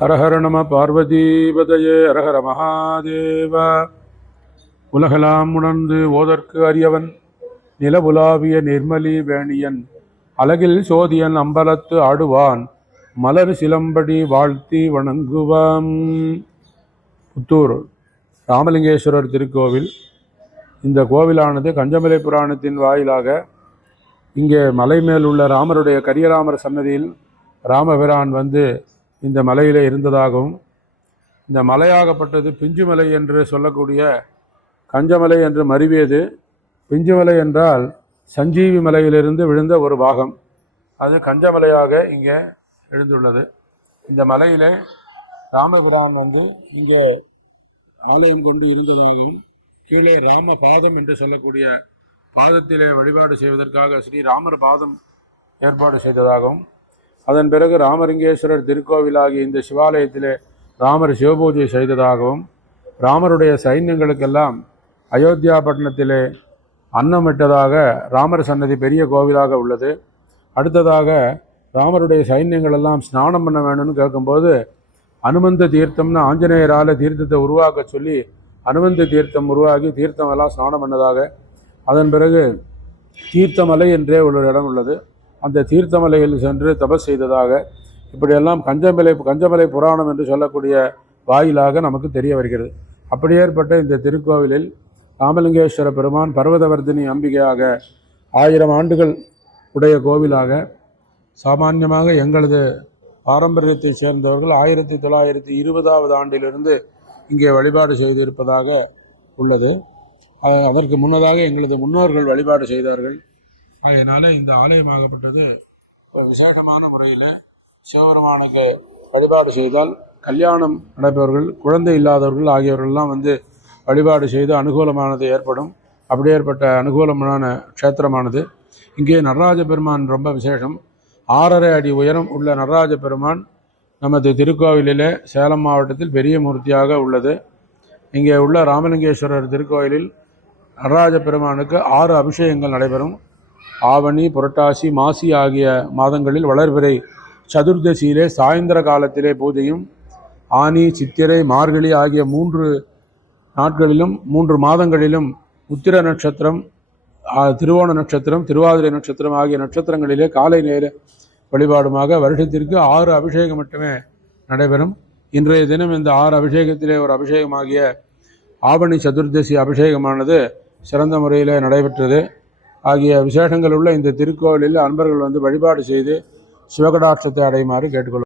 ஹரஹர நம பார்வதீபதையே. ஹரஹர மகாதேவ. உலகலாம் உணர்ந்து ஓதற்கு அரியவன். நிலவுலாவிய நிர்மலி வேணியன். அழகில் சோதியன் அம்பலத்து ஆடுவான். மலர் சிலம்படி வாழ்த்தி வணங்குவம். புத்தூர் ராமலிங்கேஸ்வரர் திருக்கோவில். இந்த கோவிலானது கஞ்சமலை புராணத்தின் வாயிலாக இங்கே மலை மேல் உள்ள ராமருடைய கரியராமர் சன்னதியில் ராமபிரான் வந்து இந்த மலையில் இருந்ததாகவும் இந்த மலையாகப்பட்டது பிஞ்சுமலை என்று சொல்லக்கூடிய கஞ்சமலை என்று மருவியது. பிஞ்சுமலை என்றால் சஞ்சீவி மலையிலிருந்து விழுந்த ஒரு பாகம். அது கஞ்சமலையாக இங்கே எழுந்துள்ளது. இந்த மலையிலே ராமபிரான் வந்து இங்கே ஆலயம் கொண்டு இருந்ததாகவும் கீழே ராம பாதம் என்று சொல்லக்கூடிய பாதத்திலே வழிபாடு செய்வதற்காக ஸ்ரீ ராமர் பாதம் ஏற்பாடு செய்ததாகவும் அதன் பிறகு ராமலிங்கேஸ்வரர் திருக்கோவிலாகிய இந்த சிவாலயத்திலே ராமர் சிவபூஜை செய்ததாகவும் ராமருடைய சைன்யங்களுக்கெல்லாம் அயோத்தியா பட்டணத்திலே அன்னமிட்டதாக ராமர் சன்னதி பெரிய கோவிலாக உள்ளது. அடுத்ததாக ராமருடைய சைன்யங்கள் எல்லாம் ஸ்நானம் பண்ண வேணும்னு கேட்கும்போது அனுமந்த தீர்த்தம்னு ஆஞ்சநேயரால் தீர்த்தத்தை உருவாக்க சொல்லி அனுமந்த தீர்த்தம் உருவாகி தீர்த்தம் எல்லாம் ஸ்நானம் பண்ணதாக. அதன் பிறகு தீர்த்தமலை என்றே ஒரு இடம் உள்ளது. அந்த தீர்த்தமலையில் சென்று தபஸ் செய்ததாக இப்படியெல்லாம் கஞ்சமலை கஞ்சமலை புராணம் என்று சொல்லக்கூடிய வாயிலாக நமக்கு தெரிய வருகிறது. அப்படி ஏற்பட்ட இந்த திருக்கோவிலில் ராமலிங்கேஸ்வர பெருமான் பர்வதவர்தினி அம்பிகையாக ஆயிரம் ஆண்டுகள் உடைய கோவிலாக சாமான்யமாக எங்களது பாரம்பரியத்தைச் சேர்ந்தவர்கள் ஆயிரத்தி தொள்ளாயிரத்தி இருபதாவது ஆண்டிலிருந்து இங்கே வழிபாடு செய்திருப்பதாக உள்ளது. அதற்கு முன்னதாக எங்களது முன்னோர்கள் வழிபாடு செய்தார்கள். அதனால் இந்த ஆலயமாகப்பட்டது ஒரு விசேஷமான முறையில் சிவபெருமானுக்கு வழிபாடு செய்தால் கல்யாணம் நடப்பவர்கள் குழந்தை இல்லாதவர்கள் ஆகியவர்கள்லாம் வந்து வழிபாடு செய்து அனுகூலமானது ஏற்படும். அப்படி ஏற்பட்ட அனுகூலமான க்ஷேத்திரமானது. இங்கே நடராஜ பெருமான் ரொம்ப விசேஷம். ஆறரை அடி உயரம் உள்ள நடராஜ பெருமான் நமது திருக்கோவிலிலே சேலம் மாவட்டத்தில் பெரிய மூர்த்தியாக உள்ளது. இங்கே உள்ள ராமலிங்கேஸ்வரர் திருக்கோயிலில் நடராஜ பெருமானுக்கு ஆறு அபிஷேகங்கள் நடைபெறும். ஆவணி புரட்டாசி மாசி ஆகிய மாதங்களில் வளர்பிறை. சதுர்தசியிலே சாயந்தர காலத்திலே பூஜையும் ஆனி சித்திரை மார்கழி ஆகிய மூன்று நாட்களிலும் மூன்று மாதங்களிலும் உத்திர நட்சத்திரம் திருவோண நட்சத்திரம் திருவாதிரை நட்சத்திரம் ஆகிய நட்சத்திரங்களிலே காலை நேர வழிபாடுமாக வருஷத்திற்கு ஆறு அபிஷேகம் மட்டுமே நடைபெறும். இன்றைய தினம் இந்த ஆறு அபிஷேகத்திலே ஒரு அபிஷேகமாகிய ஆவணி சதுர்தசி அபிஷேகமானது சிறந்த முறையில் நடைபெற்றது. ஆகிய விசேஷங்கள் உள்ள இந்த திருக்கோவிலில் அன்பர்கள் வந்து வழிபாடு செய்து சிவகடாட்சத்தை அடையுமாறு கேட்டுக்கொள்கிறோம்.